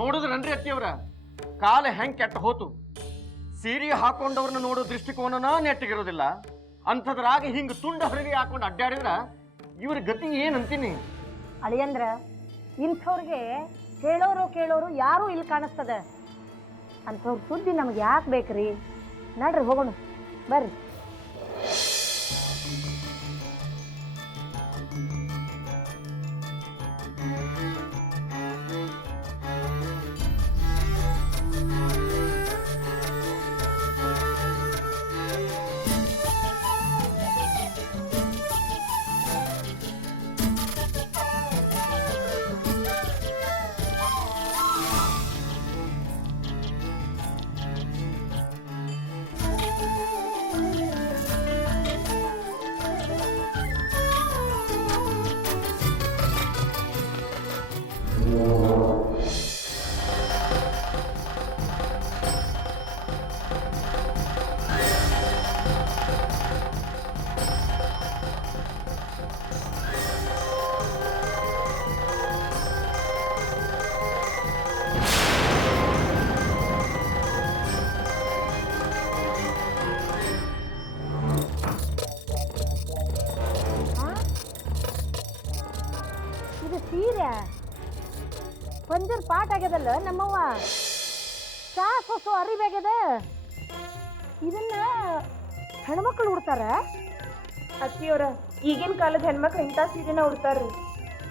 ನೋಡಿದ್ರನ್ರಿ ಅತ್ತಿಯವ್ರ ಕಾಲ ಹೆಂಗ್ ಕೆಟ್ಟ ಹೋತು. ಸೀರೆ ಹಾಕೊಂಡವ್ರನ್ನ ನೋಡೋ ದೃಷ್ಟಿಕೋನನ ನೆಟ್ಟಿಗಿರೋದಿಲ್ಲ. ಅಂಥದ್ರಾಗ ಹಿಂಗ ತುಂಡ ಹರಿವಿ ಹಾಕೊಂಡು ಅಡ್ಡಾಡಿದ್ರ ಇವ್ರ ಗತಿ ಏನಂತೀನಿ. ಅಳಿಯಂದ್ರ ಇಂಥವ್ರಿಗೆ ಕೇಳೋರು ಯಾರೂ ಇಲ್ಲಿ ಕಾಣಿಸ್ತದ. ಅಂಥವ್ರ ಸುದ್ದಿ ನಮ್ಗೆ ಯಾಕೆ ಬೇಕ್ರಿ? ನಡ್ರಿ ಹೋಗೋಣ ಬರ್ರಿ. ಸೀರೆ ಪಂಜರ್ ಪಾಟ್ ಆಗ್ಯದಲ್ಲ ನಮ್ಮವ್ವ. ಸಾಸು ಅರಿಬ್ಯಾಗ್ಯದ. ಇದನ್ನ ಹೆಣ್ಮಕ್ಳು ಉಡ್ತಾರ. ಅತ್ತಿಯವರ ಈಗಿನ ಕಾಲದ ಹೆಣ್ಮಕ್ಳು ಇಂಥ ಸೀರೆನ ಉಡ್ತಾರ್ರಿ.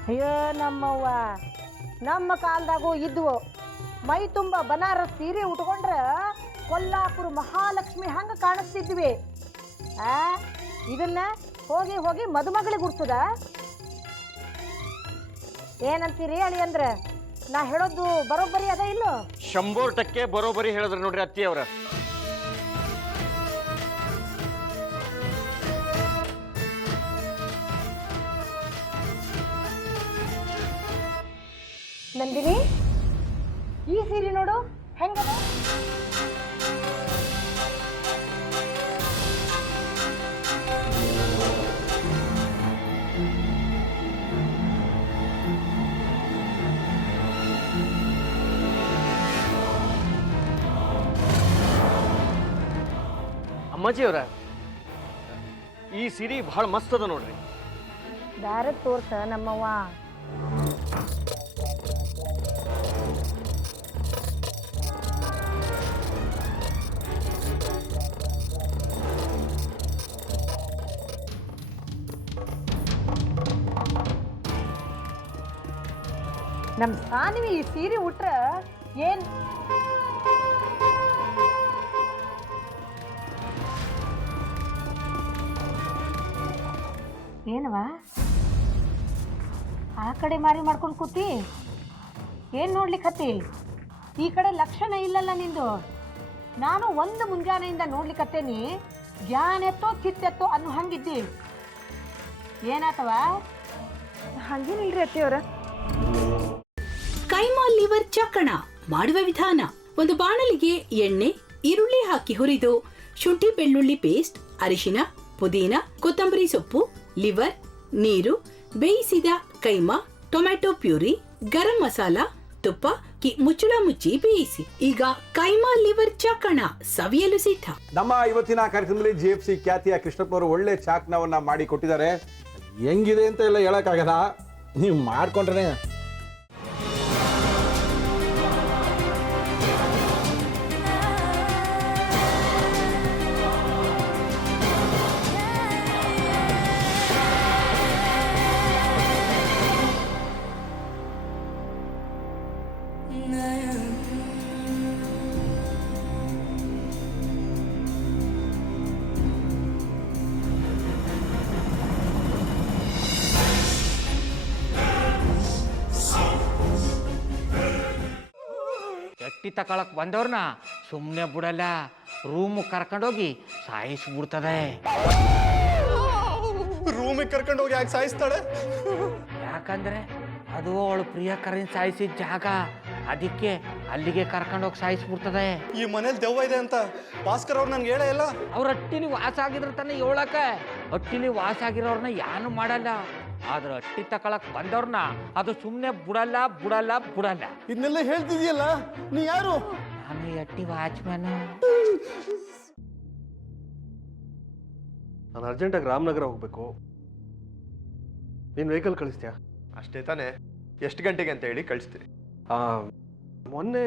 ಅಯ್ಯೋ ನಮ್ಮವ್ವ, ನಮ್ಮ ಕಾಲದಾಗೂ ಇದ್ವು. ಮೈ ತುಂಬ ಬನಾರಸ್ ಸೀರೆ ಉಟ್ಕೊಂಡ್ರ ಕೊಲ್ಲಾಪುರ ಮಹಾಲಕ್ಷ್ಮಿ ಹಂಗ ಕಾಣಿಸ್ತಿದ್ವಿ. ಇದನ್ನ ಹೋಗಿ ಹೋಗಿ ಮದುಮಗಳಿಗೆ ಉಡ್ಸದ ಏನಂತೀರಿ ಅಳಿಯಂದ್ರ? ನಾ ಹೇಳೋದು ಬರೋಬ್ಬರಿ ಅದ ಇಲ್ಲೋ? 100% ಬರೋಬ್ಬರಿ ಹೇಳಿದ್ರು ನೋಡ್ರಿ ಅತ್ತಿಯವ್ರ. ನಂದಿನಿ, ಈ ಸೀರೆ ನೋಡು ಹೆಂಗದ. ಅಮ್ಮಾಜಿಯವ್ರ, ಈ ಸೀರೆ ಬಹಳ ಮಸ್ತ್ ಅದ ನೋಡ್ರಿ. ಬ್ಯಾರೆ ತೋರ್ಸ ನಮ್ಮವ್ವ. ನಮ್ ಸಾನಿವಿ ಈ ಸೀರೆ ಉಟ್ರ ಏನ್ ಏನವ ಆ ಕಡೆ ಮಾರಿ ಮಾಡ್ಕೊಂಡು ಕೂತಿ? ಏನ್ ನೋಡ್ಲಿಕ್ಕತ್ತಿ? ಈ ಕಡೆ ಲಕ್ಷಣ ಇಲ್ಲಲ್ಲ ನಿಂದು. ನಾನು ಒಂದು ಮುಂಜಾನೆಯಿಂದ ನೋಡ್ಲಿಕ್ಕತ್ತೇನಿ, ಜ್ಞಾನೆತ್ತೋ ಚಿತ್ತೆತ್ತೋ ಅನ್ನೋ ಹಂಗಿದ್ದಿ. ಏನಾತವ? ಹಂಗೇನಿಲ್ರಿ ಅತ್ತಿಯವರ. ಕೈಮಾ ಲಿವರ್ ಚಕ್ಕಣ ಮಾಡುವ ವಿಧಾನ: ಒಂದು ಬಾಣಲಿಗೆ ಎಣ್ಣೆ, ಈರುಳ್ಳಿ ಹಾಕಿ ಹುರಿದು ಶುಂಠಿ ಬೆಳ್ಳುಳ್ಳಿ ಪೇಸ್ಟ್, ಅರಿಶಿನ, ಪುದೀನ, ಕೊತ್ತಂಬರಿ ಸೊಪ್ಪು, ಲಿವರ್, ನೀರು, ಬೇಯಿಸಿದ ಕೈಮಾ, ಟೊಮ್ಯಾಟೊ ಪ್ಯೂರಿ, ಗರಂ ಮಸಾಲ, ತುಪ್ಪ ಮುಚ್ಚಳ ಮುಚ್ಚಿ ಬೇಯಿಸಿ. ಈಗ ಕೈಮಾ ಲಿವರ್ ಚಾಕಣ ಸವಿಯಲು ಸಿದ್ಧ. ನಮ್ಮ ಇವತ್ತಿನ ಕಾರ್ಯಕ್ರಮದಲ್ಲಿ GFC ಖ್ಯಾತಿಯ ಕೃಷ್ಣಪ್ಪನವರು ಒಳ್ಳೆ ಚಾಕ್ನವನ್ನ ಮಾಡಿ ಕೊಟ್ಟಿದ್ದಾರೆ. ಹೆಂಗಿದೆ ಅಂತ ಎಲ್ಲ ಹೇಳಕ್ಕಾಗಲ್ಲ, ನೀವು ಮಾಡ್ಕೊಂಡ್ರೆ. ಎಟ್ಟಿ ತಕೊಳಕ್ ಬಂದವ್ರನ್ನ ಸುಮ್ಮನೆ ಬಿಡಲ್ಲ, ರೂಮ್ ಕರ್ಕೊಂಡೋಗಿ ಸಾಯಿಸ್ಬಿಡ್ತದೆ. ರೂಮಿಗೆ ಕರ್ಕೊಂಡೋಗಿ ಯಾಕೆ ಸಾಯಿಸ್ತಾಳೆ? ಯಾಕಂದ್ರೆ ಅದು ಅವಳು ಪ್ರಿಯಕರನ್ ಸಾಯಿಸಿದ ಜಾಗ, ಅದಕ್ಕೆ ಅಲ್ಲಿಗೆ ಕರ್ಕೊಂಡೋಗಿ ಸಾಯಿಸ್ಬಿಡ್ತದೆ. ಈ ಮನೇಲಿ ದೆವ್ವ ಇದೆ ಅಂತ ಭಾಸ್ಕರ್ ಅವ್ರು ನನ್ಗೆ ಹೇಳೇ ಇಲ್ಲ. ಅವ್ರ ಹಟ್ಟಿಲಿ ವಾಸ ಆಗಿದ್ರ ತಾನೆ ಹೇಳಕ. ಹಟ್ಟಿಲಿ ವಾಸ ಆಗಿರೋರ್ನ ಯಾನು ಮಾಡಲ್ಲ, ಆದ್ರೆ ಅಟ್ಟಿ ತಕೊಳಕ್ ಬಂದವ್ರನ್ನ ಅದು ಸುಮ್ಮನೆ ಬಿಡಲ್ಲ ಬಿಡಲ್ಲ ಬಿಡಲ್ಲ. ಇದನ್ನೆಲ್ಲ ಹೇಳ್ತಿದ್ಯಲ್ಲ, ನೀ ಯಾರು? ನಾನು ಅಟ್ಟಿ ವಾಚ್ಮ್ಯಾನು. ನಾನು ಅರ್ಜೆಂಟಾಗಿ ರಾಮನಗರ ಹೋಗ್ಬೇಕು. ನೀನು ವೆಹಿಕಲ್ ಕಳಿಸ್ತೀಯಾ? ಅಷ್ಟೇ ತಾನೇ? ಎಷ್ಟು ಗಂಟೆಗೆ ಅಂತ ಹೇಳಿ ಕಳಿಸ್ತೀರಿ. ಮೊನ್ನೆ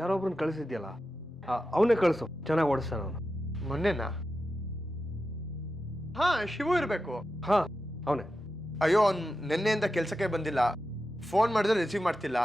ಯಾರೊಬ್ರನ್ನ ಕಳಿಸಿದ್ಯಲ್ಲ, ಅವನೇ ಕಳಿಸು, ಚೆನ್ನಾಗಿ ಓಡಿಸ್ತಾನ ಅವನು. ಮೊನ್ನೆನಾ? ಹಾ, ಶಿವು ಇರಬೇಕು. ಹಾ, ಅವನೇ. ಅಯ್ಯೋ, ಅವ್ನು ನಿನ್ನೆಯಿಂದ ಕೆಲಸಕ್ಕೆ ಬಂದಿಲ್ಲ. ಫೋನ್ ಮಾಡಿದ್ರೆ ರಿಸೀವ್ ಮಾಡ್ತಿಲ್ಲ.